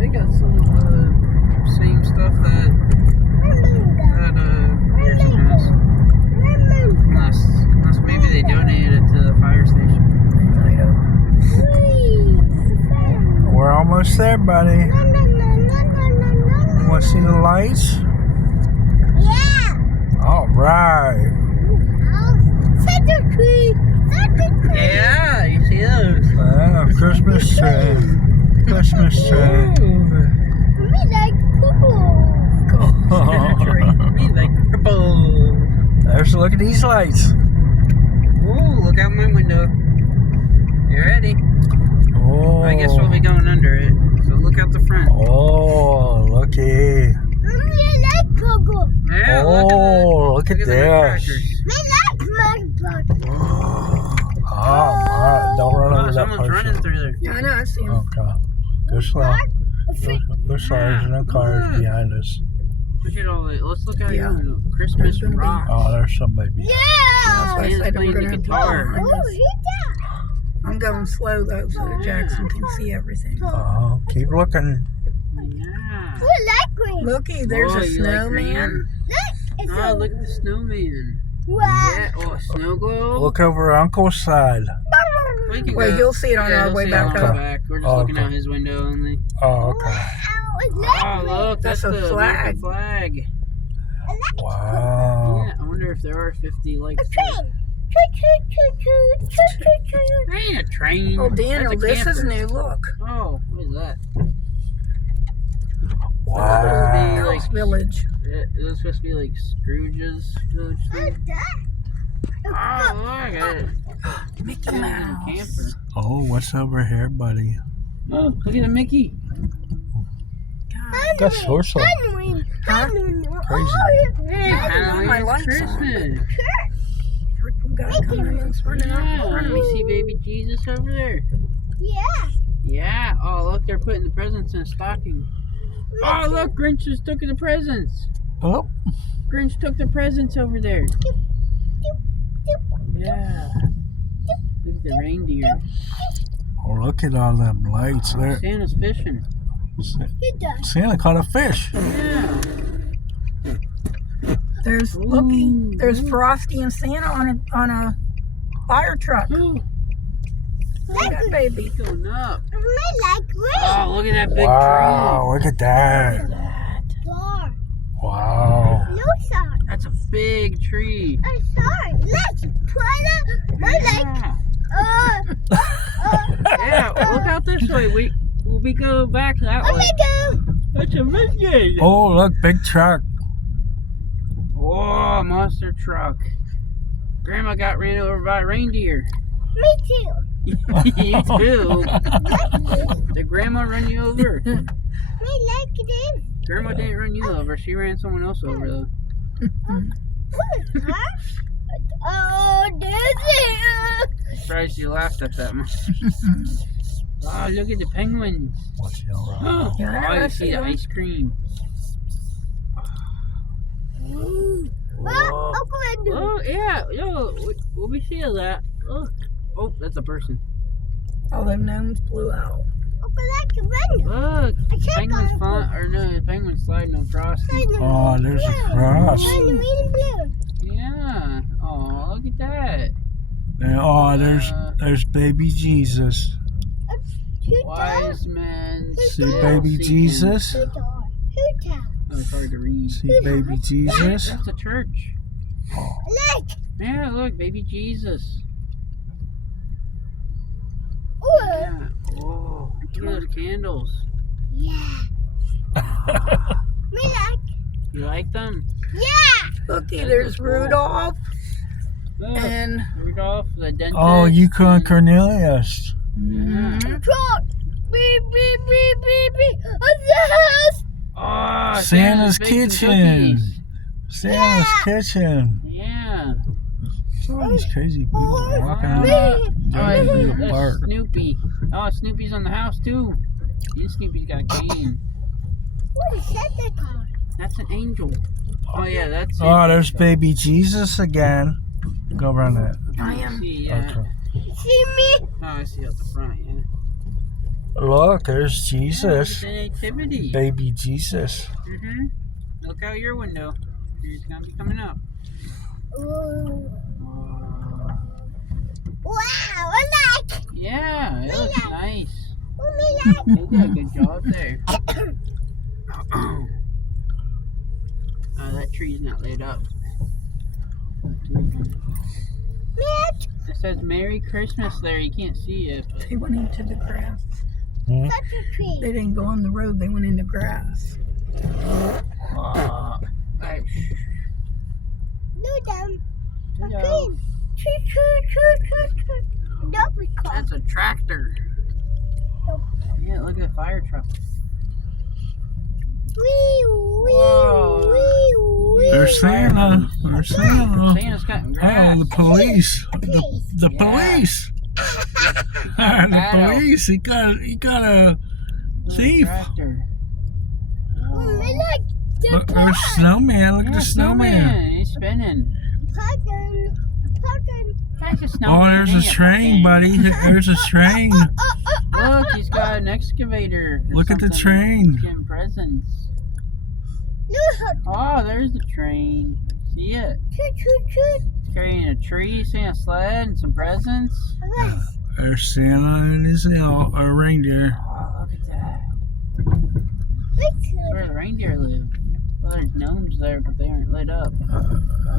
They got some of the same stuff that Pearson has. Unless maybe they donated it to the fire station. We're almost there, buddy. You want to see the lights? Yeah. All right. Santa tree. Yeah, you see those? Christmas tree. Christmas tree. Me like purple. Me like purple. There's a look at these lights. Ooh, look out my window. You ready? Oh. I guess we'll be going under it. So look out the front. Oh, looky. Me like purple. Yeah, Look at the this. nutcrackers. Me like my purple. Oh, my. Don't run Oh, over that someone's running person. through there. Yeah, I know, I see him. Okay. Go slow. Go slow. There's no cars behind us. Look at all that. Let's look out Yeah. here. Christmas There's gonna be- rocks. Oh, there's some baby. Yeah. That's why I Santa's said playing we're the gonna guitar. behind Oh, us. yeah. I'm going slow though, so that Jackson can see everything. Keep looking. Yeah. We like green. Looky, there's Oh, a you like snowman. It's Oh, look at the snowman. Wow. Yeah. Oh, snow globe. Look over Uncle's side. We can Wait, go. you'll see it on our he'll way see it back on our up. back. We're just Oh, looking okay. out his window only. Oh, okay. Wow, it's like Oh, look. That's a the flag. American flag. Wow. Yeah, I wonder if there are 50 likes. train. There ain't a train. Oh, Daniel, That's a this is camper. new. Look. Oh, what is that? Wow. Elf Village. Is this supposed to be like Scrooge's village thing? Oh, look at it. Mickey It's a Mouse. camper. Oh, what's over here, buddy? Oh, look at the Mickey. That's horse Huh? crazy. Hey, my Halloween, lights on. Christmas. Freaking guy coming in running out in front Yeah, of you me. see baby Jesus over there? Yeah. Yeah. Oh, look, they're putting the presents in a stocking. Oh, look, Grinch just took the presents. Oh, Grinch took the presents over there. Yeah. Look at the reindeer. oh, look at all them lights there. Santa's fishing. He does. Santa caught a fish. Yeah. There's looky. There's Frosty and Santa on a fire truck. Ooh, Look at that baby. going up. Me like green. Oh, look at that big Wow, look at that. Star. Wow. No star. tree. That's a big tree. A star. Let's try it. I like. Yeah, look out this way. We go back that Oh way. my God. That's a Mickey. Oh, look, big truck. Oh, monster truck. Grandma got ran over by a reindeer. Me too. You too. Did Grandma run you over? Me like this. Grandma didn't run you over. She ran someone else over though. Huh? Oh, this is. Surprised you laughed at that much. Oh, look at the penguins. What's the other one? Oh, Yeah, I you see see the them. ice cream. Oh, Uncle Andrew. Oh, yeah. Yo, we'll be seeing that. Oh, that's a person. All them gnomes blew out. Uncle like a window. Look, penguins flying, or no, the penguins sliding on Frosty. Oh, there's a cross. Green and blue. Yeah. Oh, look at that. Oh, there's baby Jesus. Two Wise men. See still baby seeking. Jesus? Two towers. Oh, it's hard to read. See baby Jesus? That's a church. Like. Yeah, look, baby Jesus. Ooh. Yeah. Oh, look at those candles. Yeah. Me like. You like them? Yeah. Looky, Those there's are cool. Rudolph Look, and Rudolph, the dentist. Oh, Yukon and Cornelius. Yeah. Truck. Beep, beep, beep, beep, beep. Yes. Oh, Santa's baking kitchen. cookies. Santa's kitchen. Yeah. It's all these crazy people walking around. Oh, Joining the that's park. Snoopy. Oh, Snoopy's on the house too. And Snoopy's got a cane. What is Santa Claus? That's an angel. Oh yeah, that's it. Oh, there's baby Jesus again. Go around that. I am. See, yeah. Okay. See me? Oh, I see out the front, yeah. Look, there's Yeah, Jesus. it's a nativity. Baby Jesus. Look out your window. He's gonna be coming up. Ooh. Oh. Wow, I like. Yeah, it looks nice. Me like. They did a good job there. Oh, that tree's not lit up. It says Merry Christmas there. You can't see it. But... They went into the grass. Hmm? Such a tree. They didn't go on the road. They went into grass. Hey, No, them. yeah. Okay. Choo. Don't be caught. That's a tractor. Yeah, look at the fire truck. There's Santa. There's Santa. Santa's cutting grass. Oh, the police. The Yeah. police. The police. He got a thief. Tractor. I like the Look, there's snowman. Look at the snowman. He's spinning. Pumpkin. That's a Oh, snowman. there's a Ain't train, pumpkin. buddy. There's a train. Look, he's got an excavator. or Look at the something. train. He's getting presents. Look. Oh, there's the train. See it? Choo. He's carrying a tree, seeing a sled, and some presents. There's Santa and his reindeer. Oh, look at that. Where the reindeer live. Well, there's gnomes there, but they aren't lit up.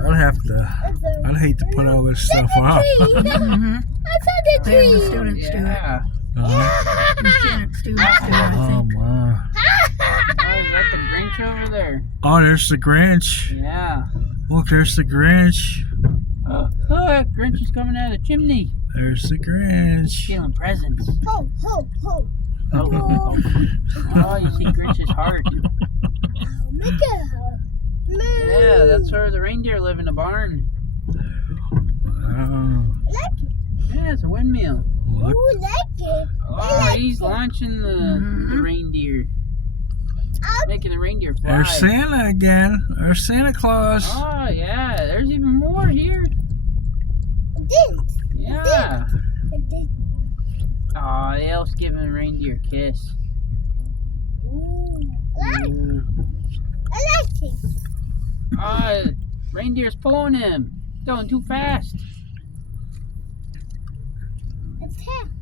I'd hate to put all this stuff off. Mm-hmm. I saw the They have the tree. students do it. Yeah. The students do it, I Oh, think. wow. Oh, is that the Grinch over there? Oh, there's the Grinch. Yeah. Look, there's the Grinch. Look, Grinch is coming out of the chimney. There's the Grinch. Stealing presents. Ho. Oh, you see Grinch's heart. Make it. Yeah, that's where the reindeer live, in the barn. Oh, Yeah, it's a windmill. look. Who like it? Oh, he's launching the reindeer. Making the reindeer fly. There's Santa again. There's Santa Claus. Oh, yeah. There's even more here. This. Yeah. Oh, the elf's giving the reindeer a kiss. Ooh. Ooh. I like it. Oh, reindeer's pulling him. Going too fast. It's him.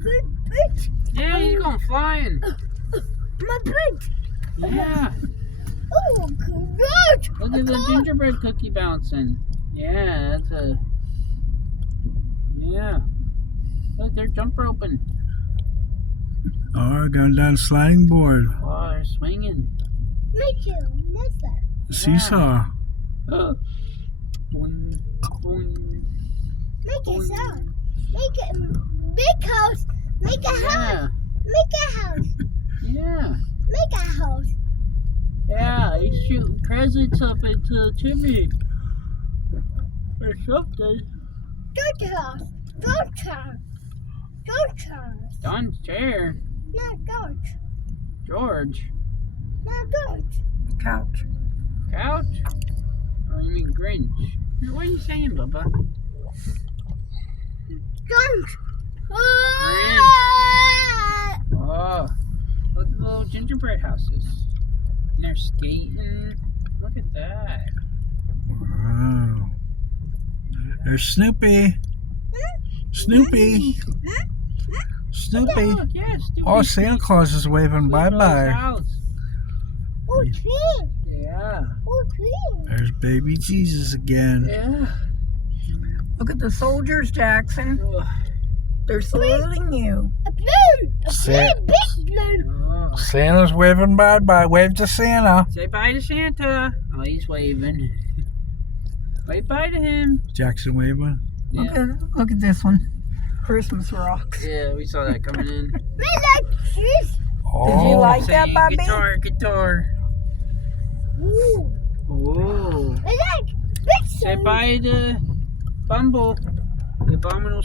Good bitch. Yeah, he's going flying. My bitch. Yeah. Oh, good. Look at the gingerbread cookie bouncing. Yeah, that's a... Yeah. Look, they're jump roping. Oh, going down sliding board. Oh, they're swinging. Make it. Mother. Seesaw. Oh. Boing, boing. Make it sound. Make it big house. Make a house. Yeah. Make a house. Yeah. Make a house. Yeah, he's shooting presents up into the chimney. Or something. Don't house. Don't house. Don't house. Don's chair. Not George. George. Not George. Couch. Couch? Or you mean Grinch? What are you saying, Bubba? George. Oh, look at the little gingerbread houses. And they're skating. Look at that. Wow. There's Snoopy. Snoopy. Snoopy. Look, yeah, stupid. Oh, Santa Claus is waving bye-bye. Oh, tree. Yeah. Oh, tree. There's baby Jesus again. Yeah. Look at the soldiers, Jackson. Ugh. They're saluting you. A balloon. A Sa- big balloon. Oh. Santa's waving bye-bye. Wave to Santa. Say bye to Santa. Oh, he's waving. Wave bye to him. Jackson waving. Yeah. Look at this one. Christmas rocks. Yeah, we saw that coming in. We like this. Oh, Did you like that, Saying Bobby? Guitar. Ooh. Oh. I like big Say balloon. bye to Bumble. The abominable